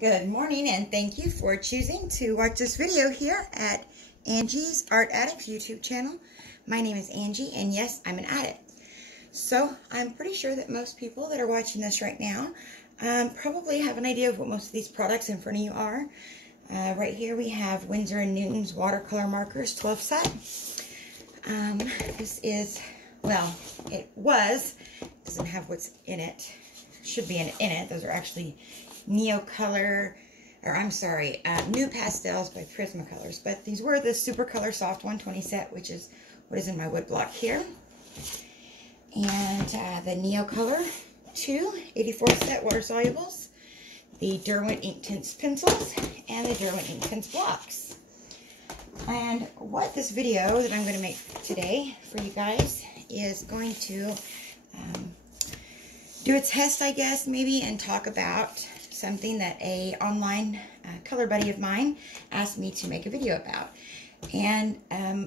Good morning, and thank you for choosing to watch this video here at Angie's Art Addicts YouTube channel. My name is Angie, and yes, I'm an addict. So I'm pretty sure that most people that are watching this right now probably have an idea of what most of these products in front of you are. Right here we have Winsor & Newton's watercolor markers 12 set. This is, well, it doesn't have what's in it. Should be in it. Those are actually New Pastels by Prismacolors. But these were the Super Color Soft 120 set, which is what is in my wood block here. And the Neo Color 2 84 set water solubles, the Derwent Ink Tints pencils, and the Derwent Ink Tints blocks. And what this video that I'm going to make today for you guys is going to do a test, I guess, maybe, and talk about something that a online color buddy of mine asked me to make a video about. And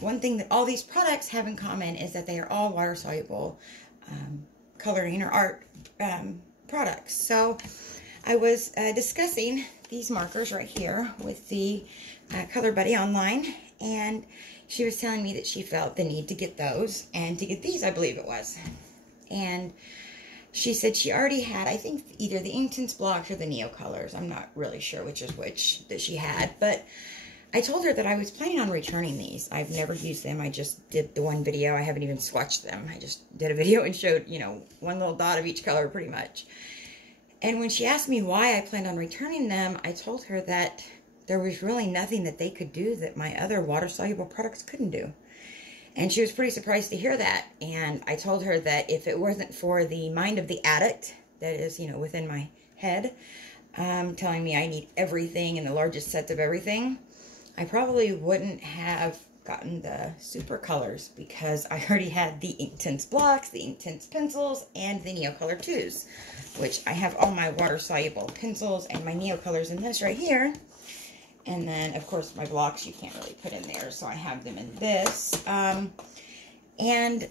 one thing that all these products have in common is that they are all water-soluble coloring or art products. So I was discussing these markers right here with the color buddy online, and she was telling me that she felt the need to get those, and to get these, I believe it was. And she said she already had, I think, either the Ink Tints blocks or the Neo Colors. I'm not really sure which is which that she had. But I told her that I was planning on returning these. I've never used them. I just did the one video. I haven't even swatched them. I just did a video and showed, you know, one little dot of each color pretty much. And when she asked me why I planned on returning them, I told her that there was really nothing that they could do that my other water-soluble products couldn't do. And she was pretty surprised to hear that. And I told her that if it wasn't for the mind of the addict that is, you know, within my head, telling me I need everything and the largest sets of everything, I probably wouldn't have gotten the Super Colors, because I already had the Ink Tints blocks, the Ink Tints pencils, and the Neo Color 2s, which I have all my water-soluble pencils and my Neo Colors in this right here. And then, of course, my blocks you can't really put in there, so I have them in this. And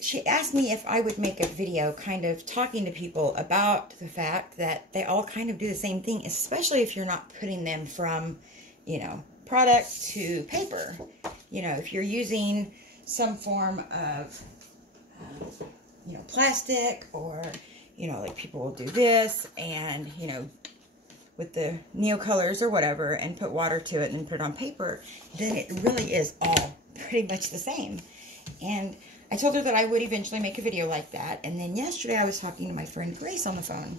she asked me if I would make a video kind of talking to people about the fact that they all kind of do the same thing, especially if you're not putting them from, you know, product to paper. You know, if you're using some form of, you know, plastic, or, you know, like people will do this and, you know, with the Neo Colors or whatever, and put water to it and then put it on paper, then it really is all pretty much the same. And I told her that I would eventually make a video like that. And then yesterday I was talking to my friend Grace on the phone,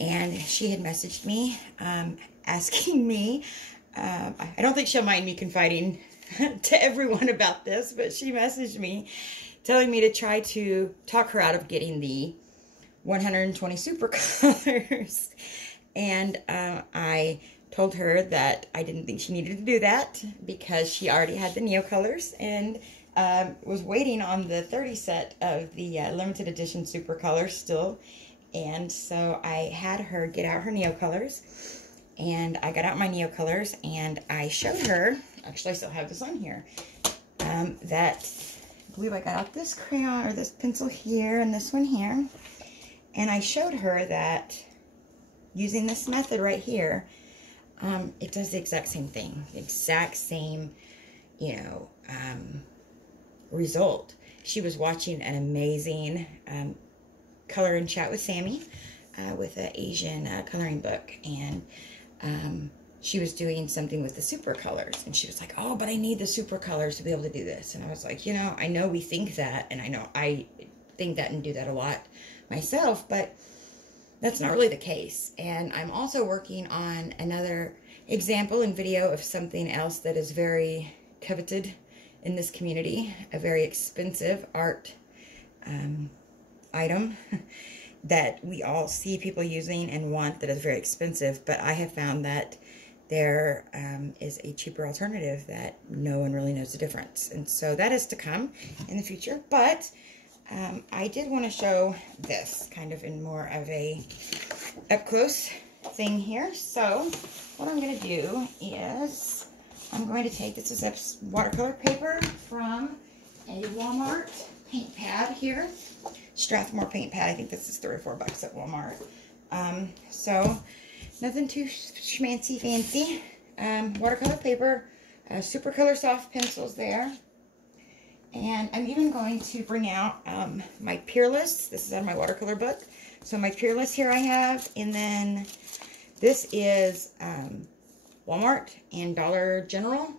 and she had messaged me asking me, I don't think she'll mind me confiding to everyone about this, but she messaged me telling me to try to talk her out of getting the 120 Super Colors. And I told her that I didn't think she needed to do that, because she already had the Neo Colors and was waiting on the 30 set of the limited edition Super Colors still. And so I had her get out her Neo Colors, and I got out my Neo Colors, and I showed her, actually I still have this on here, that I believe I got out this crayon or this pencil here and this one here, and I showed her that using this method right here, it does the exact same thing, the exact same, you know, result. She was watching an amazing Color and Chat with Sammy with an Asian coloring book, and she was doing something with the Super Colors, and she was like, oh, but I need the Super Colors to be able to do this. And I was like, you know, I know we think that, and I know I think that and do that a lot myself, but that's not really the case. And I'm also working on another example and video of something else that is very coveted in this community, a very expensive art item that we all see people using and want, that is very expensive, but I have found that there is a cheaper alternative that no one really knows the difference. And so that is to come in the future. But I did want to show this kind of in more of a up-close thing here. So what I'm going to do is I'm going to take, this is watercolor paper from a Walmart paint pad here. Strathmore paint pad. I think this is $3 or $4 at Walmart. So Nothing too schmancy fancy. Watercolor paper, super color soft pencils there. And I'm even going to bring out my Peerless. This is out of my watercolor book. So my Peerless here I have. And then this is Walmart and Dollar General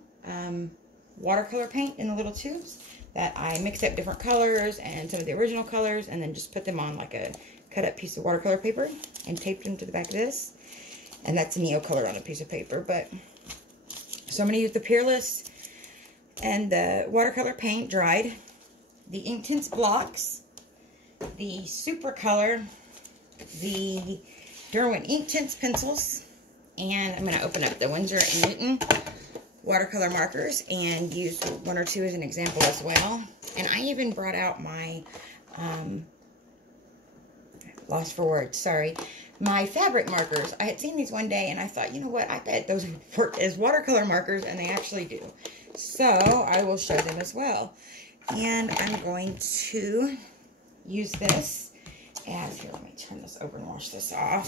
watercolor paint in the little tubes that I mixed up different colors and some of the original colors and then just put them on like a cut up piece of watercolor paper and taped them to the back of this. And that's Neocolor on a piece of paper. But so I'm going to use the Peerless and the watercolor paint dried, the Inktense blocks, the Super Color, the Derwent Inktense pencils, and I'm going to open up the Winsor & Newton watercolor markers and use one or two as an example as well. And I even brought out my, lost for words, sorry, my fabric markers. I had seen these one day and I thought, you know what, I bet those would work as watercolor markers, and they actually do. So I will show them as well. And I'm going to use this as, here, let me turn this over and wash this off.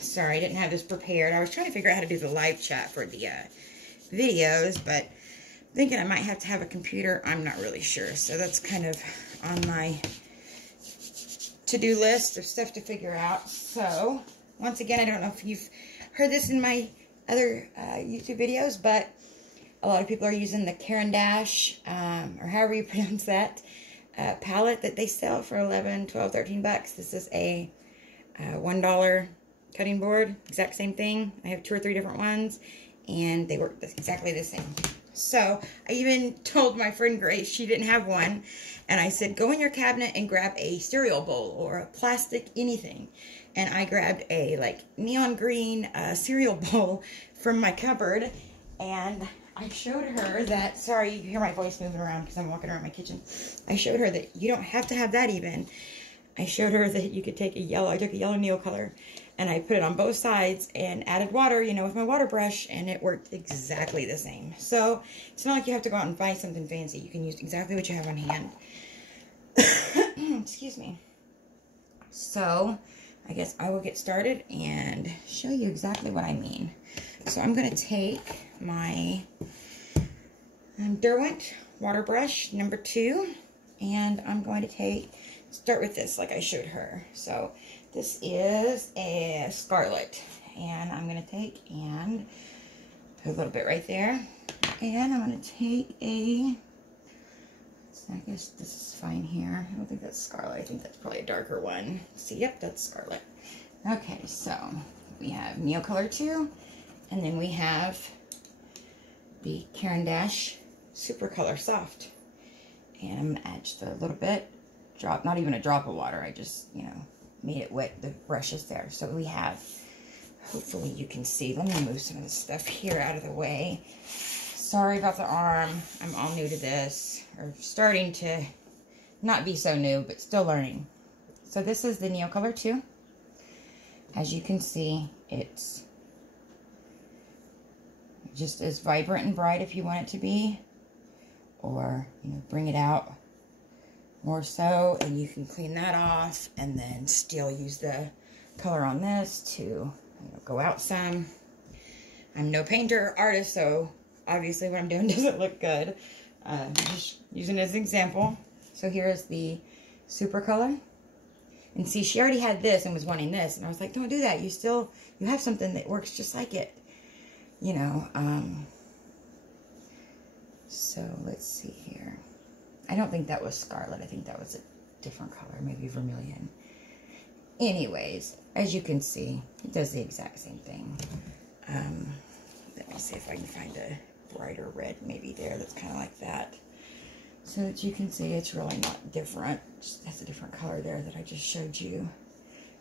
Sorry, I didn't have this prepared. I was trying to figure out how to do the live chat for the videos, but thinking I might have to have a computer. I'm not really sure. So that's kind of on my to-do list of stuff to figure out. So once again, I don't know if you've heard this in my other YouTube videos, but a lot of people are using the Caran d'Ache, or however you pronounce that, palette that they sell for 11, 12, 13 bucks. This is a $1 cutting board, exact same thing. I have 2 or 3 different ones, and they work exactly the same. So I even told my friend Grace she didn't have one, and I said, go in your cabinet and grab a cereal bowl or a plastic anything. And I grabbed a like neon green cereal bowl from my cupboard, and I showed her that, sorry, you hear my voice moving around because I'm walking around my kitchen. I showed her that you don't have to have that even. I showed her that you could take a yellow, I took a yellow Neocolor, and I put it on both sides and added water, you know, with my water brush, and it worked exactly the same. So it's not like you have to go out and buy something fancy. You can use exactly what you have on hand. Excuse me. So I guess I will get started and show you exactly what I mean. So I'm going to take my Derwent water brush number 2, and I'm going to start with this like I showed her. So this is a Scarlet, and I'm going to take and put a little bit right there, and I'm going to take I guess this is fine here. I don't think that's Scarlet. I think that's probably a darker one. See, yep, that's Scarlet. Okay, so we have Neocolor 2, and then we have the Caran d'Ache Super Color Soft. And I'm going to add just a little bit, not even a drop of water. I just, you know, made it wet. The brush is there. So we have, hopefully you can see. Let me move some of this stuff here out of the way. Sorry about the arm. I'm all new to this, or starting to not be so new, but still learning. So this is the Neocolor 2. As you can see, it's just as vibrant and bright if you want it to be, or, you know, bring it out more so, and you can clean that off and then still use the color on this to, you know, go out some. I'm no painter or artist, so obviously what I'm doing doesn't look good. Just using it as an example. So here is the Super Color. And see, she already had this and was wanting this. And I was like, don't do that. You have something that works just like it. You know, so let's see here. I don't think that was Scarlet. I think that was a different color, maybe vermilion. Anyways, as you can see, it does the exact same thing. Let me see if I can find a brighter red maybe there that's kind of like that. So that you can see it's really not different. Just that's a different color there that I just showed you.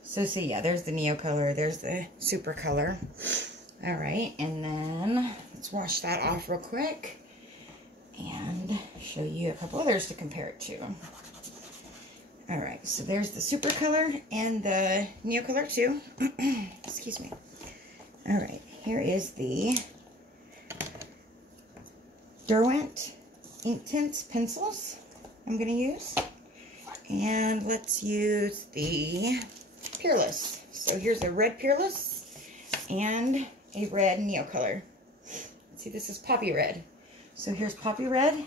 So see, yeah, there's the Neocolor, there's the Super Color. Alright, and then let's wash that off real quick and show you a couple others to compare it to. Alright, so there's the Super Color and the Neocolor 2. Excuse me. Alright, here is the Derwent Inktense pencils I'm going to use. And let's use the Peerless. So here's a red Peerless and a red Neocolor. Let's see, this is Poppy Red. So here's Poppy Red.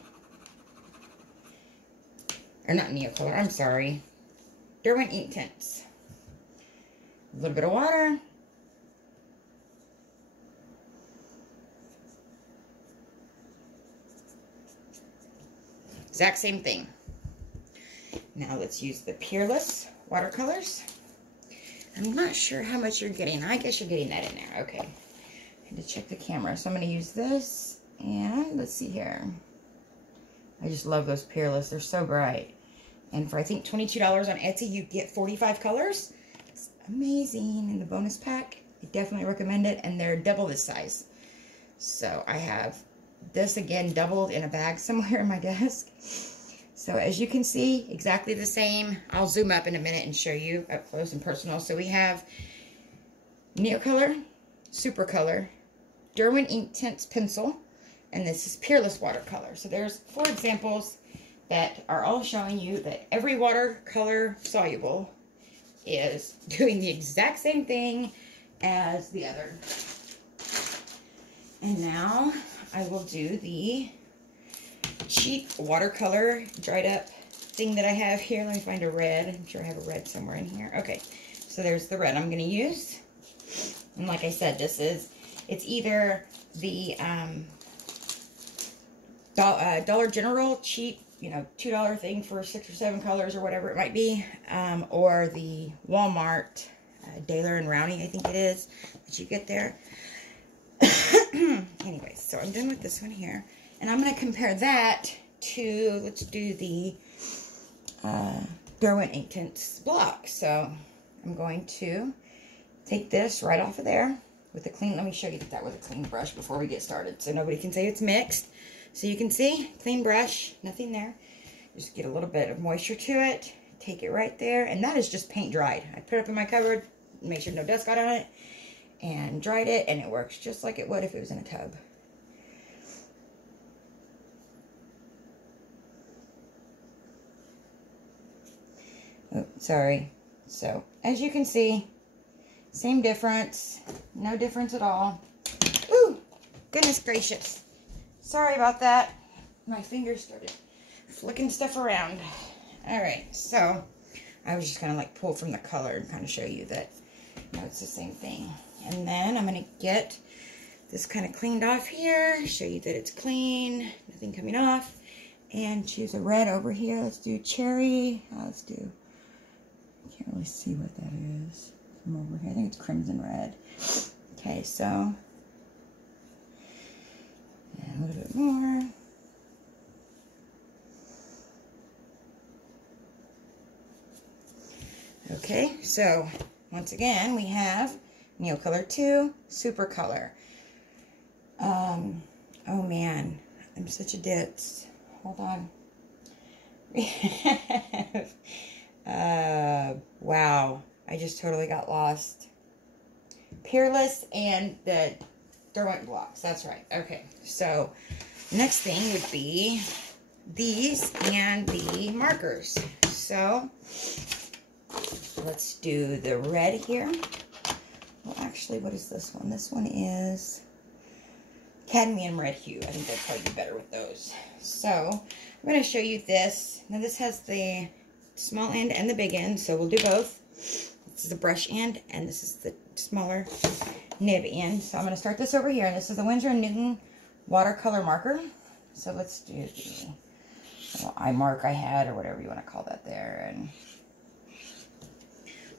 Or not Neocolor, I'm sorry. Derwent Ink Tints. A little bit of water. Exact same thing. Now let's use the Peerless watercolors. I'm not sure how much you're getting. I guess you're getting that in there. Okay. I had to check the camera. So I'm going to use this. And let's see here. I just love those Peerless. They're so bright. And for I think $22 on Etsy, you get 45 colors. It's amazing. In the bonus pack, I definitely recommend it. And they're double this size. So I have this again doubled in a bag somewhere in my desk. So as you can see, exactly the same. I'll zoom up in a minute and show you up close and personal. So we have Neocolor, Supercolor, Derwent Ink Tints Pencil, and this is Peerless watercolor. So there's 4 examples that are all showing you that every watercolor soluble is doing the exact same thing as the other. And now I will do the cheap watercolor dried up thing that I have here. Let me find a red. I'm sure I have a red somewhere in here. Okay, so there's the red I'm going to use. And like I said, it's either the Dollar General cheap, you know, $2 thing for 6 or 7 colors or whatever it might be, or the Walmart Daler and Rowney, I think it is, that you get there. Anyway, so I'm done with this one here. And I'm going to compare that to, let's do the Derwent Ink Tints block. So I'm going to take this right off of there with a clean, let me show you that with a clean brush before we get started so nobody can say it's mixed. So you can see, clean brush, nothing there. Just get a little bit of moisture to it, take it right there, and that is just paint dried. I put it up in my cupboard, make sure no dust got on it, and dried it, and it works just like it would if it was in a tub. Oh, sorry. So, as you can see, same difference, no difference at all. Ooh, goodness gracious. Sorry about that. My fingers started flicking stuff around. Alright, so I was just going to like pull from the color and kind of show you that, you know, it's the same thing. And then I'm going to get this kind of cleaned off here, show you that it's clean, nothing coming off, and choose a red over here. Let's do cherry. Let's do, I can't really see what that is from over here. I think it's crimson red. Okay, so, and a little bit more. Okay, so once again, we have Neocolor 2, Supercolor. Oh man, I'm such a ditz. Hold on. Wow, I just totally got lost. Peerless and the Derwent blocks, that's right. Okay, so next thing would be these and the markers. So let's do the red here. Well, actually, what is this one? This one is cadmium red hue. I think that'd probably be better with those. So I'm going to show you this. Now this has the small end and the big end, so we'll do both. This is the brush end, and this is the smaller nib end. So I'm going to start this over here. This is the Winsor & Newton watercolor marker. So let's do the little eye mark I had, or whatever you want to call that there, and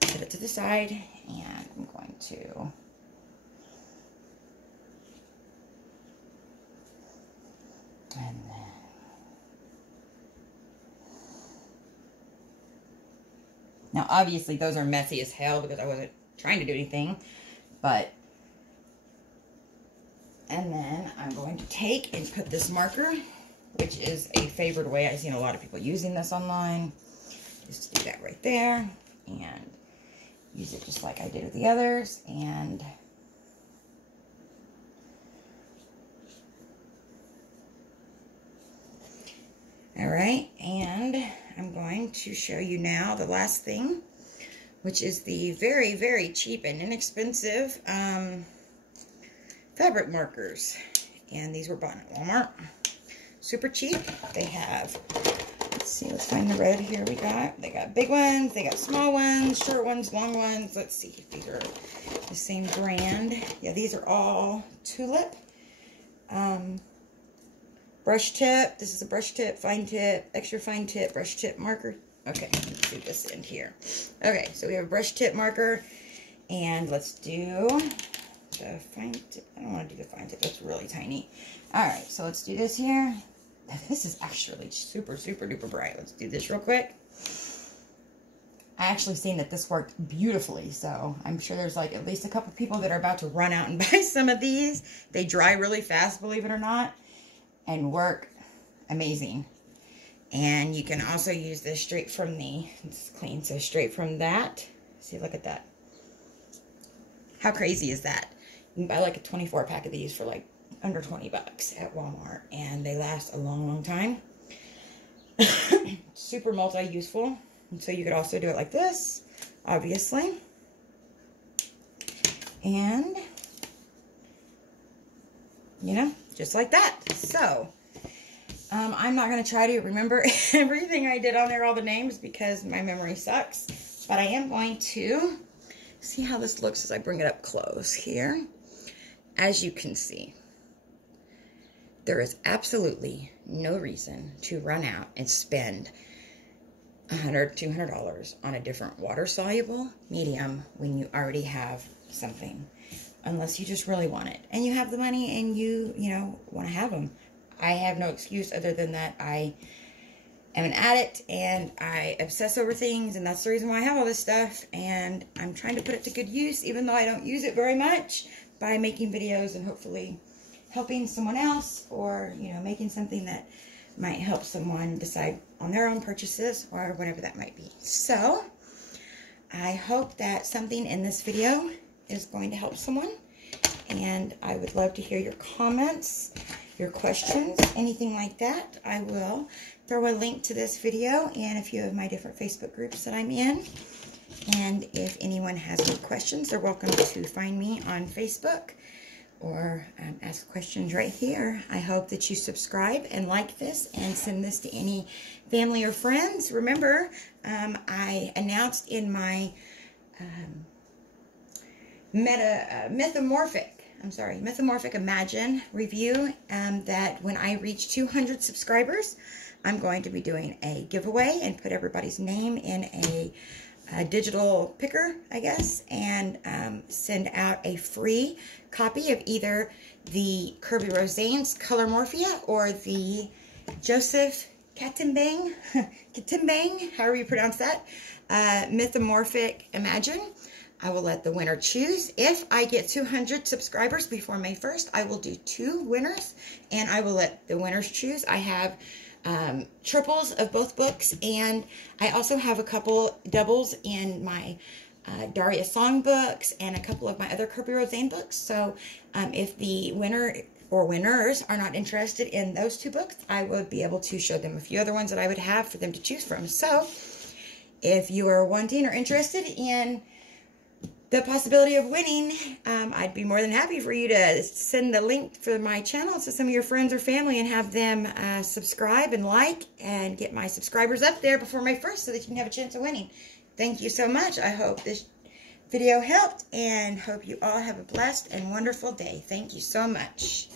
put it to the side, and I'm going to and then now obviously those are messy as hell because I wasn't trying to do anything, but and then I'm going to take and put this marker, which is a favored way. I've seen a lot of people using this online. Just do that right there and use it just like I did with the others, and all right, and I'm going to show you now the last thing, which is the very, very cheap and inexpensive fabric markers. And these were bought at Walmart. Super cheap. They have, let's see, let's find the red here they got big ones, they got small ones, short ones, long ones. Let's see if these are the same brand. Yeah, these are all Tulip. Brush tip. This is a brush tip, fine tip, extra fine tip, brush tip marker. Okay, let's do this end here. Okay, so we have a brush tip marker, and let's do the fine tip. I don't want to do the fine tip. That's really tiny. All right, so let's do this here. This is actually super, super duper bright. Let's do this real quick. I actually seen that this worked beautifully, so I'm sure there's like at least a couple people that are about to run out and buy some of these. They dry really fast, believe it or not, and work amazing. And you can also use this straight from it's clean, so straight from that. See, look at that. How crazy is that? You can buy like a 24 pack of these for like under 20 bucks at Walmart, and they last a long, long time. Super multi-useful. And so you could also do it like this, obviously. And, you know, just like that. So, I'm not going to try to remember everything I did on there, all the names, because my memory sucks. But I am going to see how this looks as I bring it up close here. As you can see, there is absolutely no reason to run out and spend $100, $200 on a different water-soluble medium when you already have something, unless you just really want it and you have the money and you know, want to have them. I have no excuse other than that I am an addict and I obsess over things, and that's the reason why I have all this stuff, and I'm trying to put it to good use, even though I don't use it very much, by making videos and hopefully helping someone else, or, you know, making something that might help someone decide on their own purchases or whatever that might be. So, I hope that something in this video is going to help someone, and I would love to hear your comments, your questions, anything like that. I will throw a link to this video and a few of my different Facebook groups that I'm in. And if anyone has any questions, they're welcome to find me on Facebook or ask questions right here. I hope that you subscribe and like this and send this to any family or friends. Remember, I announced in my Mythomorphic Imagine review that when I reach 200 subscribers, I'm going to be doing a giveaway and put everybody's name in a digital picker, I guess, and send out a free copy of either the Kirby Rosane's Color Morphia or the Joseph Katimbang, however you pronounce that, Mythomorphic Imagine. I will let the winner choose. If I get 200 subscribers before May 1st, I will do 2 winners, and I will let the winners choose. I have triples of both books, and I also have a couple doubles in my Daria Song books and a couple of my other Kirby Rosane books. So if the winner or winners are not interested in those 2 books, I would be able to show them a few other ones that I would have for them to choose from. So if you are wanting or interested in the possibility of winning, I'd be more than happy for you to send the link for my channel to some of your friends or family and have them subscribe and like and get my subscribers up there before May 1st so that you can have a chance of winning. Thank you so much. I hope this video helped and hope you all have a blessed and wonderful day. Thank you so much.